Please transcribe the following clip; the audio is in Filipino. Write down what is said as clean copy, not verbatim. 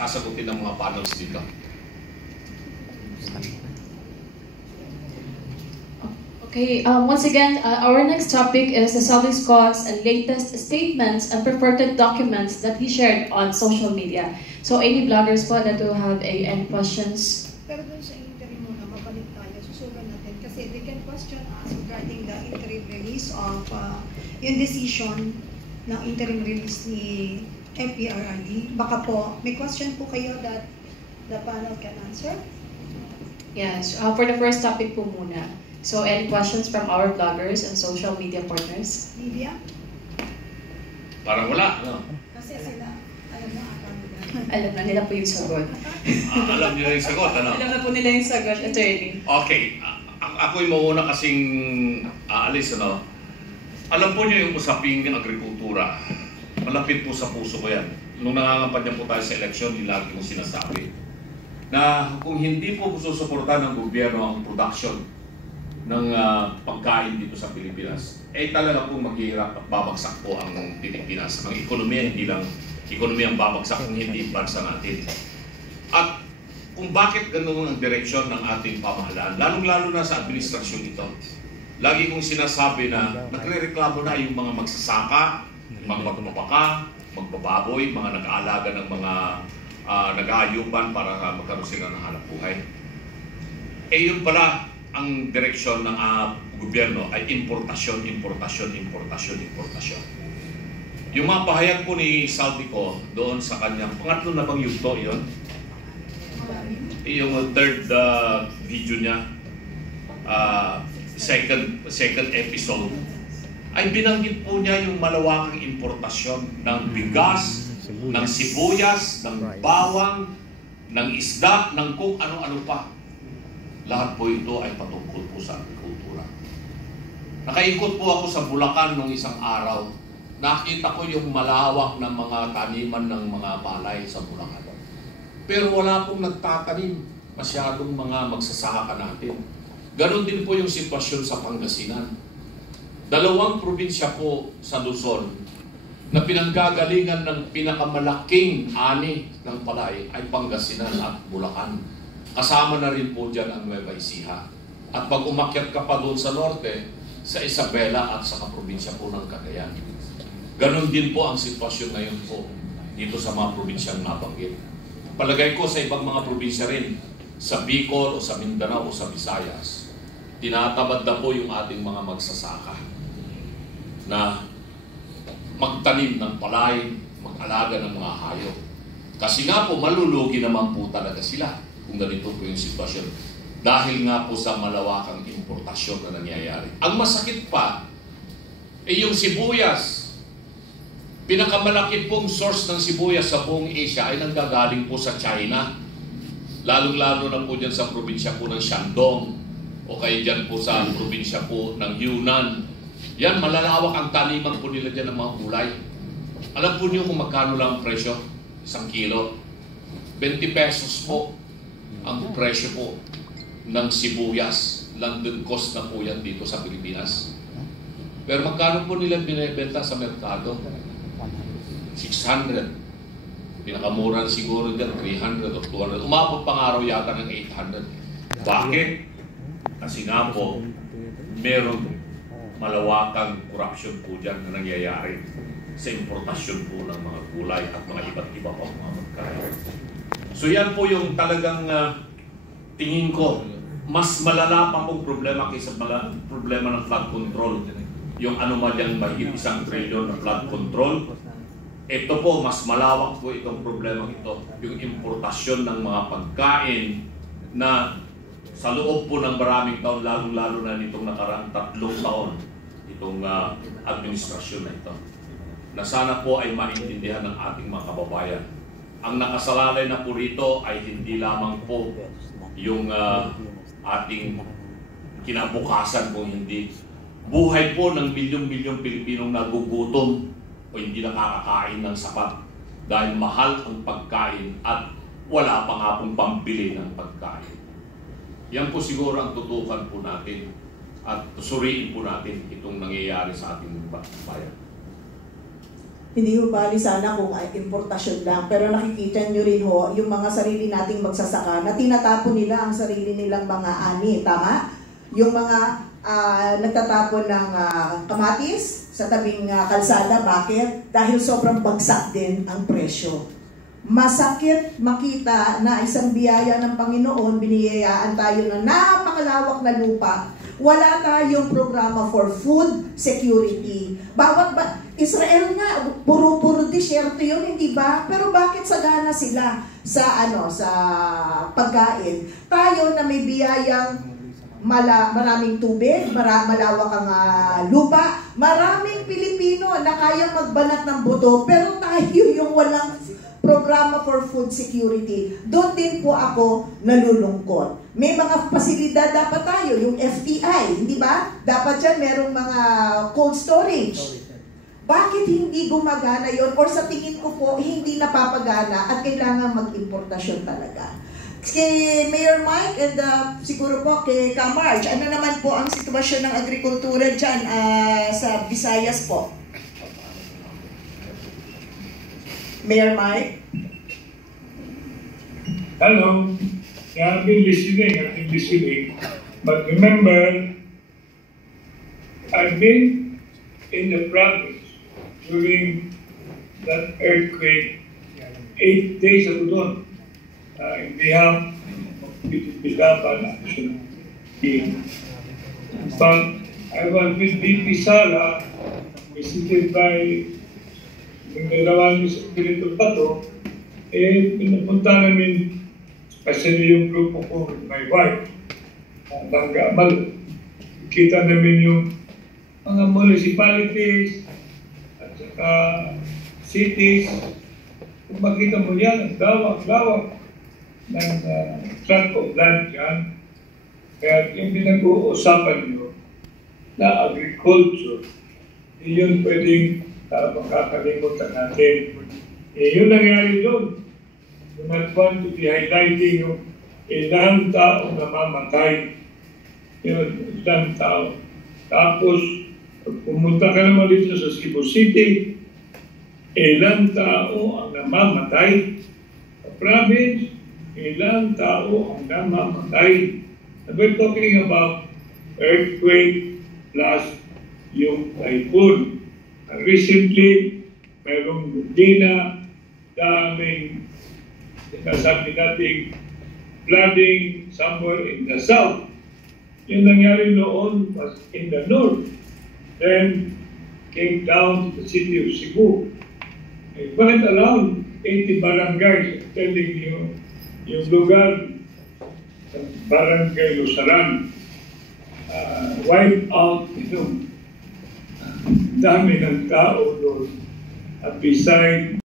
sasagutin ng mga panels dito. Okay, once again, our next topic is the Saudi Scott's latest statements and purported documents that he shared on social media. So, any bloggers po that do have any questions? Pero dun sa interim muna, mabalik tayo, susugan natin. Kasi they can question us regarding the interim release of yung decision ng interim release ni FPRRD. Baka po, may question po kayo that the panel can answer? Yes, for the first topic po muna. So, any questions from our bloggers and social media partners? Media? Parang wala, no? Kasi sila, alam na, Alam na nila po yung sagot. Alam niyo na yung sagot, ano? Alam na po nila yung sagot, attorney. Okay, ako'y mauna kasing aalis, ano? Alam po niyo yung usaping agrikultura. Malapit po sa puso ko yan. Nung nangangampanya po tayo sa eleksyon, lagi kong sinasabi na kung hindi po susuportahan ng gobyerno ang production ng pagkain dito sa Pilipinas, talaga pong maghihirap at babagsak po ang Pilipinas. Ang ekonomiya, hindi lang ekonomiya ang babagsak, kung hindi bansa natin. At kung bakit ganoon ang direksyon ng ating pamahalaan, lalong-lalo na sa administrasyon ito. Lagi kong sinasabi na nagre-reklamo na yung mga magsasaka, magpapaka, magbababoy, mga nag-aalaga ng mga nag-aayuban para magkaroon sila ng hanap buhay. Yun pala, ang direksyon ng gobyerno ay importasyon, importasyon, importasyon, importasyon. Yung mga pahayag po ni Saldico doon sa kanyang pangatlo na bang yugto yun? Yung third video niya, second episode, ay binanggit po niya yung malawakang importasyon ng bigas, ng sibuyas, ng bawang, ng isda, ng kung ano-ano pa. Lahat po ito ay patungkol po sa agrikultura. Nakaikot po ako sa Bulacan nung isang araw. Nakita ko yung malawak na mga taniman ng mga palay sa Bulacan. Pero wala pong nagtatanim. Masyadong mga magsasaka natin. Ganon din po yung sitwasyon sa Pangasinan. Dalawang probinsya po sa Luzon na pinanggagalingan ng pinakamalaking ani ng palay ay Pangasinan at Bulacan. Kasama na rin po dyan ang Nueva Ecija. At pag umakyat ka pa doon sa norte, sa Isabela at sa kaprobinsya po ng Cagayan. Ganon din po ang sitwasyon ngayon po dito sa mga probinsyang nabanggit. Palagay ko sa ibang mga probinsya rin, sa Bicol o sa Mindanao o sa Visayas, tinatamad na po yung ating mga magsasaka na magtanim ng palay, mag-alaga ng mga hayop. Kasi nga po, malulugi naman po talaga sila kung ganito po yung sitwasyon. Dahil nga po sa malawakang importasyon na nangyayari. Ang masakit pa, yung sibuyas. Pinakamalaki pong source ng sibuyas sa buong Asia ay nanggagaling po sa China. Lalong-lalo na po dyan sa probinsya po ng Shandong o kaya dyan po sa probinsya po ng Yunnan. Yan, malalawak ang taniman po nila dyan ng mga gulay. Alam po niyo kung magkano lang ang presyo? 1 kilo. 20 pesos po ang presyo po ng sibuyas. London cost na po yan dito sa Pilipinas. Pero magkano po nila binibenta sa merkado? 600. Pinakamura siguro dyan, 300 o 200. Umabot pang araw yata ng 800. Bakit? Kasi nga po, meron malawakang corruption po dyan na nangyayari sa importasyon po ng mga gulay at mga iba't iba pang mga magkain. So yan po yung talagang tingin ko, mas malala pa pong problema kaysa problema ng flood control. Yung anomalyang mahigit 1 trilyon na flood control. Ito po, mas malawak po itong problema ito. Yung importasyon ng mga pagkain na sa loob po ng maraming taon, lalong-lalo na nitong nakaraang 3 taon, itong administrasyon na ito. Na sana po ay maintindihan ng ating mga kababayan. Ang nakasalalay na po rito ay hindi lamang po yung ating kinabukasan po, hindi. Buhay po ng milyong-milyong Pilipinong nagugutom o hindi nakakakain ng sapat dahil mahal ang pagkain at wala pa nga pong pambili ng pagkain. Yan po siguro ang tutukan po natin at suriin po natin itong nangyayari sa ating bayan. Hindi ho bali sana kung importasyon lang, pero nakikita nyo rin ho yung mga sarili nating magsasaka na tinatapon nila ang sarili nilang mga ani, tama? Yung mga nagtatapon ng kamatis sa tabing kalsada, bakit? Dahil sobrang bagsak din ang presyo. Masakit makita na isang biyaya ng Panginoon, biniyayaan tayo ng napakalawak na lupa. Wala tayong programa for food security. Israel nga, puro-puro disyerto yun, hindi ba? Pero bakit sagana sila sa pagkain? Tayo na may biyayang maraming tubig, malawak ang lupa, maraming Pilipino na kaya magbanat ng buto, pero tayo yung walang programa for food security. Doon din po ako nalulungkot. May mga pasilidad dapat tayo, yung FTI, hindi ba? Dapat dyan merong mga cold storage. Bakit hindi gumagana yon? Or sa tingin ko po, hindi napapagana at kailangan mag-importasyon talaga. Kay Mayor Mike and siguro po kay Kamarj, ano naman po ang sitwasyon ng agrikultura dyan sa Visayas po? Mayor Mike? Hello. Yeah, I've been listening. But remember, I've been in the province during that earthquake 8 days ago doon. In behalf of Bilaban Action Team. But I was with VP Sala, visited by yung nalawan ni Secretary Pato, pinapunta namin kasi yung grupo ko with my wife, Langgamal. Kita namin yung mga municipalities at saka cities. Kung makita mo yan, ang lawak ng tract of land dyan. Kaya yung pinag-uusapan nyo na agriculture, yun pwedeng makakalimutan natin. Yun nangyari doon. Do not want to be highlighting yung ilang tao na mamatay. Yun, ilang tao. Tapos, pumunta ka naman dito sa Cebu City, ilang tao ang namamatay. Sa province, ilang tao ang namamatay. And we're talking about earthquake plus yung typhoon. Recently, mayroong Medina, daming sinasabi natin flooding somewhere in the south. Yung nangyari noon was in the north. Then came down to the city of Cebu. It went around 80 barangays, telling you yung lugar ng Barangay Lusaran, wipe out, dami ng tao doon. At beside